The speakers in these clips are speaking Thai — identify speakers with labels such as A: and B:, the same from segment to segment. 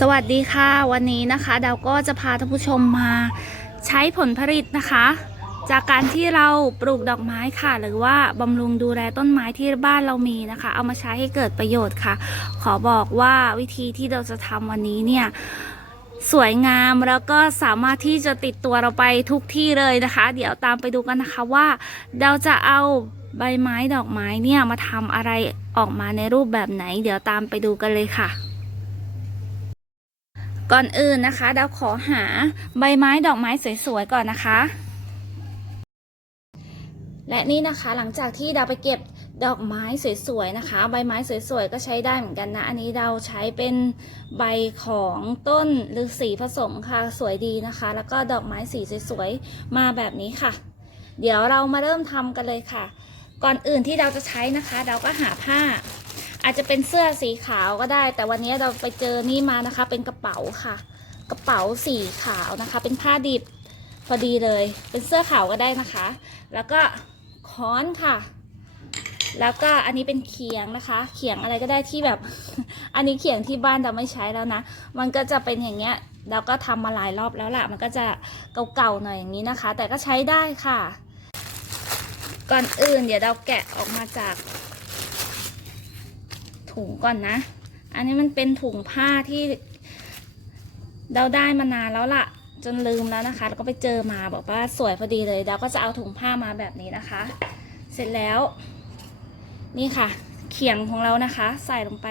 A: สวัสดีค่ะ วันนี้นะคะดาวก็จะพาท่านผู้ชมมาใช้ผลผลิตนะคะ จากการที่เราปลูกดอกไม้ค่ะ หรือว่าบำรุงดูแลต้นไม้ที่บ้านเรามีนะคะ เอามาใช้ให้เกิดประโยชน์ค่ะ ขอบอกว่าวิธีที่เราจะทำวันนี้เนี่ยสวยงามแล้วก็สามารถที่จะติดตัวเราไปทุกที่เลยนะคะ เดี๋ยวตามไปดูกันนะคะว่าเราจะเอาใบไม้ดอกไม้เนี่ยมาทำอะไรออกมาในรูปแบบไหน เดี๋ยวตามไปดูกันเลยค่ะ ก่อนอื่นนะคะดาวขอหาใบไม้ดอกไม้สวยๆก่อนนะคะ และนี่นะคะหลังจากที่ดาวไปเก็บดอกไม้สวยๆนะคะ ใบไม้สวยๆก็ใช้ได้เหมือนกันนะ อันนี้เราใช้เป็นใบของต้นฤาษีผสมค่ะสวยดีนะคะ แล้วก็ดอกไม้สีสวยๆมาแบบนี้ค่ะ เดี๋ยวเรามาเริ่มทำกันเลยค่ะ ก่อนอื่นที่เราจะใช้นะคะ เราก็หาผ้า อาจจะเป็นเสื้อสีขาวก็ได้ แต่วันนี้เราไปเจอนี่มานะคะ เป็นกระเป๋าค่ะ กระเป๋าสีขาวนะคะ เป็นผ้าดิบพอดีเลย เป็นเสื้อขาวก็ได้นะคะ แล้วก็ค้อนค่ะ แล้วก็อันนี้เป็นเขียงนะคะ เขียงอะไรก็ได้ที่แบบ อันนี้เขียงที่บ้านเราไม่ใช้แล้วนะ มันก็จะเป็นอย่างเงี้ยเราก็ทำมาหลายรอบแล้วล่ะ มันก็จะเก่าๆหน่อยอย่างนี้นะคะ แต่ก็ใช้ได้ค่ะ ก่อนอื่นเดี๋ยวเราแกะออกมาจาก ถุงก่อนนะ อันนี้มันเป็นถุงผ้าที่เราได้มานานแล้วล่ะ จนลืมแล้วนะคะ แล้วก็ไปเจอมาบอกว่าสวยพอดีเลยเราก็จะเอาถุงผ้ามาแบบนี้นะคะ เสร็จแล้ว นี่ค่ะ เขียงของเรานะคะ ใส่ลงไป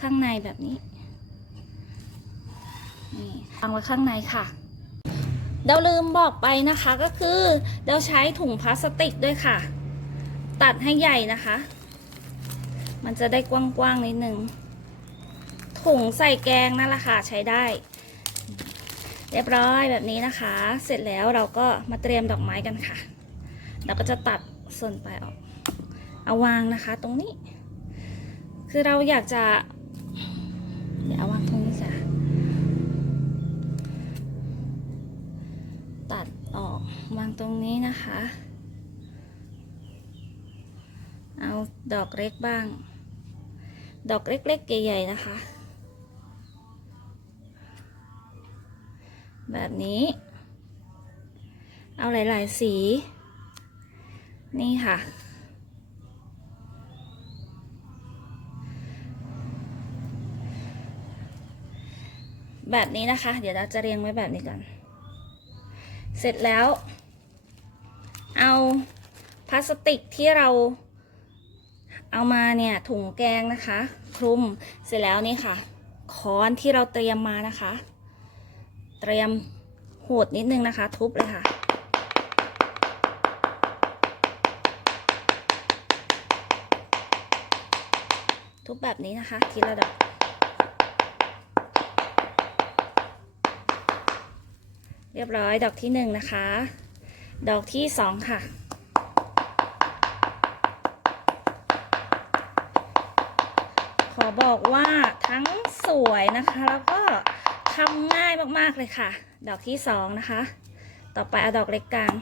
A: ข้างในแบบนี้นี่วางไว้ข้างในค่ะเราลืมบอกไปนะคะก็คือเราใช้ถุงพลาสติกด้วยค่ะ ตัดให้ใหญ่นะคะ มันจะได้กว้างๆนิดนึงถุงใส่แกงนั่นแหละค่ะใช้ได้ เรียบร้อยแบบนี้นะคะ เสร็จแล้วเราก็มาเตรียมดอกไม้กันค่ะ เราก็จะตัดส่วนปลายออกเอาวางนะคะ ตรงนี้ คือเราอยากจะเดี๋ยวเอาวางตรงนี้จ้ะตัดออกวางตรงนี้นะคะ เอาดอกเล็กบ้าง ดอกเล็กๆ ใหญ่ ๆ นะคะ แบบนี้ เอาหลาย ๆ สี นี่ค่ะ แบบนี้นะคะ เดี๋ยวเราจะเรียงไว้แบบนี้กันเสร็จแล้ว เอาพลาสติกที่เรา เอามาเนี่ยถุงแกงนะคะ คลุมเสร็จแล้วนี่ค่ะค้อนที่เราเตรียมมานะคะ เตรียมโหดนิดนึงนะคะ ทุบเลยค่ะทุบแบบนี้นะคะทีละดอกเรียบร้อยดอกที่หนึ่งนะคะ ดอกที่สองค่ะ ขอบอกว่าทั้งสวยนะคะ แล้วก็ทำง่ายมากๆเลยค่ะ ดอกที่สองนะคะ ต่อไปเอาดอกเล็กกลาง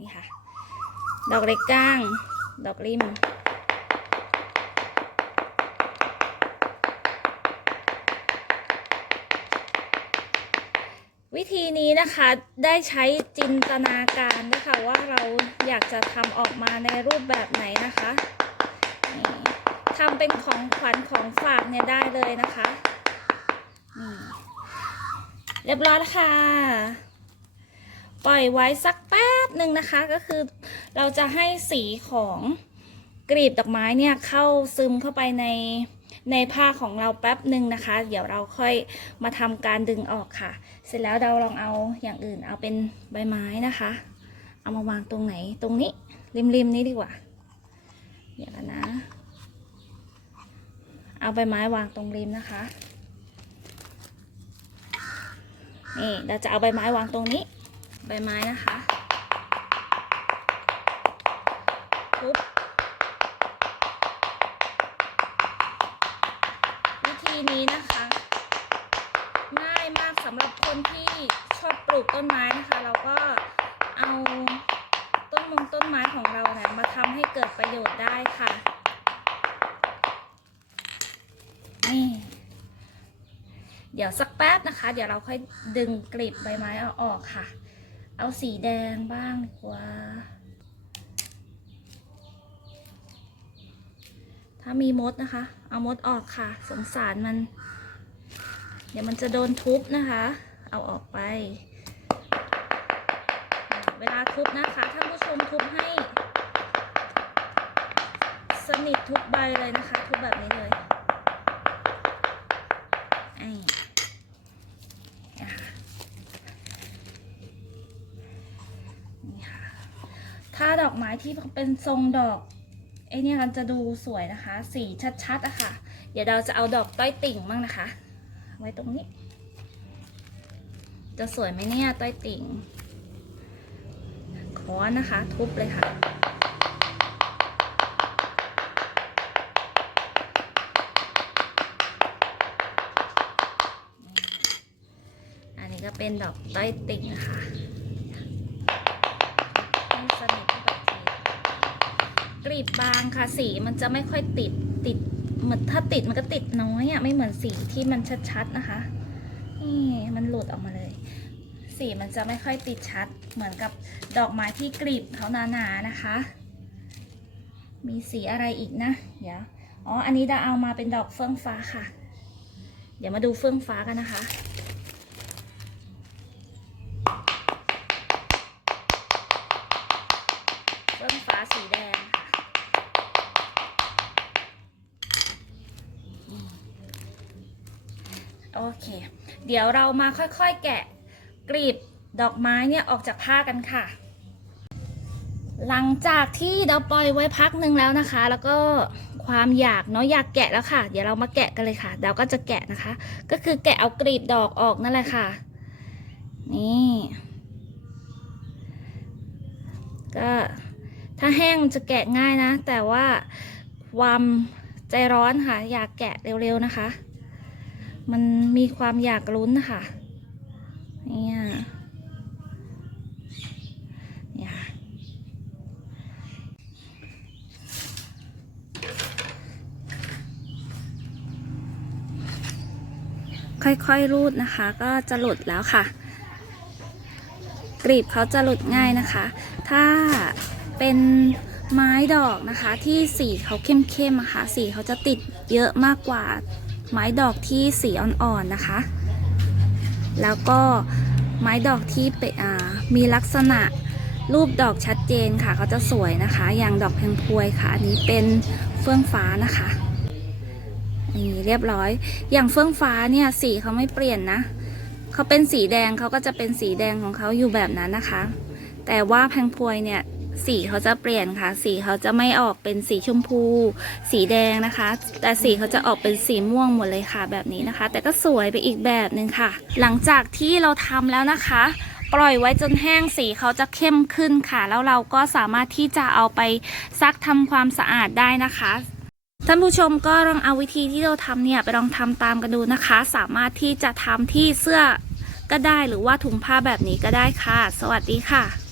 A: นี่ค่ะ ดอกเล็กกลาง ดอกริม วิธีนี้นะคะได้ใช้จินตนาการนะคะว่าเราอยากจะทำออกมาในรูปแบบไหนนะคะทำเป็นของขวัญของฝากเนี่ยได้เลยนะคะเรียบร้อยแล้วค่ะ ปล่อยไว้สักแป๊บหนึ่งนะคะก็คือเราจะให้สีของกลีบดอกไม้เนี่ยเข้าซึมเข้าไปใน ในผ้าของเราแป๊บหนึ่งนะคะ เดี๋ยวเราค่อยมาทำการดึงออกค่ะ เสร็จแล้วเราลองเอาอย่างอื่นเอาเป็นใบไม้นะคะ เอามาวางตรงไหนตรงนี้ริมๆนี้ดีกว่าเดี๋ยวนะ เอาใบไม้วางตรงริมนะคะนี่เราจะเอาใบไม้วางตรงนี้ ใบไม้นะคะี้นะคะ ง่ายมากสำหรับคนที่ชอบปลูกต้นไม้นะคะ เราก็เอาต้นมงต้นไม้ของเราเนะี่ยมาทำให้เกิดประโยชน์ได้ค่ะนี่เดี๋ยวสักแป๊บนะคะ เดี๋ยวเราค่อยดึงกลีบใบไม้เอาออกค่ะ เอาสีแดงบ้างดีกว่า ถ้ามีมดนะคะ เอามดออกค่ะ สงสารมัน เดี๋ยวมันจะโดนทุบนะคะ เอาออกไป เวลาทุบนะคะท่านผู้ชมทุบให้ สนิททุกใบเลยนะคะ ทุบแบบนี้เลยนี่ค่ะถ้าดอกไม้ที่เป็นทรงดอก อเนี่ยมันจะดูสวยนะคะ สีชัดๆอะค่ะ เดี๋ยวเราจะเอาดอกต้อยติ่งบ้างนะคะ ไว้ตรงนี้ จะสวยไหมเนี่ยต้อยติ่งค้อนนะคะ ทุบเลยค่ะอันนี้ก็เป็นดอกต้อยติ่งนะคะให้สนิทแบบทีก รีบบางค่ะสีมันจะไม่ค่อยติดติดเหมือนถ้าติดมันก็ติดน้อยอะ่ะไม่เหมือนสีที่มันชัดๆนะคะนี่มันหลุดออกมาเลย สีมันจะไม่ค่อยติดชัด เหมือนกับดอกไม้ที่กลีบเขาหนาๆนะคะ มีสีอะไรอีกนะเดี๋ยวอ๋ออันนี้ดาเอามาเป็นดอกเฟื่องฟ้าค่ะ เดี๋ยวมาดูเฟื่องฟ้ากันนะคะ เฟื่องฟ้าสีแดงค่ะอืม โอเค เดี๋ยวเรามาค่อยๆแกะกลีบดอกไม้เนี่ยออกจากผ้ากันค่ะ หลังจากที่เราปล่อยไว้พักหนึ่งแล้วนะคะ แล้วก็ความอยากเนาะอยากแกะแล้วค่ะ เดี๋ยวเรามาแกะกันเลยค่ะเราก็จะแกะนะคะ ก็คือแกะเอากลีบดอกออกนั่นแหละค่ะ นี่ ก็ถ้าแห้งจะแกะง่ายนะ แต่ว่าความใจร้อนค่ะ อยากแกะเร็วๆนะคะ มันมีความอยากลุ้นนะคะเนี่ยเนี่ยค่ะค่อยๆรูดนะคะ ก็จะหลุดแล้วค่ะกลีบเขาจะหลุดง่ายนะคะ ถ้าเป็นไม้ดอกนะคะที่สีเขาเข้มๆอะค่ะสีเขาจะติดเยอะมากกว่า ไม้ดอกที่สีอ่อนๆนะคะ แล้วก็ไม้ดอกที่เป็นมีลักษณะรูปดอกชัดเจนค่ะเขาจะสวยนะคะ อย่างดอกแพงพวยค่ะ อันนี้เป็นเฟื่องฟ้านะคะนี่เรียบร้อย อย่างเฟื่องฟ้าเนี่ยสีเขาไม่เปลี่ยนนะเขาเป็นสีแดงเขาก็จะเป็นสีแดงของเขาอยู่แบบนั้นนะคะ แต่ว่าแพงพวยเนี่ย สีเขาจะเปลี่ยนค่ะ สีเขาจะไม่ออกเป็นสีชมพู สีแดงนะคะ แต่สีเขาจะออกเป็นสีม่วงหมดเลยค่ะแบบนี้นะคะ แต่ก็สวยไปอีกแบบหนึ่งค่ะ หลังจากที่เราทำแล้วนะคะ ปล่อยไว้จนแห้งสีเขาจะเข้มขึ้นค่ะ แล้วเราก็สามารถที่จะเอาไปซักทำความสะอาดได้นะคะท่านผู้ชมก็ลองเอาวิธีที่เราทำเนี่ยไปลองทำตามกันดูนะคะ สามารถที่จะทำที่เสื้อก็ได้หรือว่าถุงผ้าแบบนี้ก็ได้ค่ะ สวัสดีค่ะ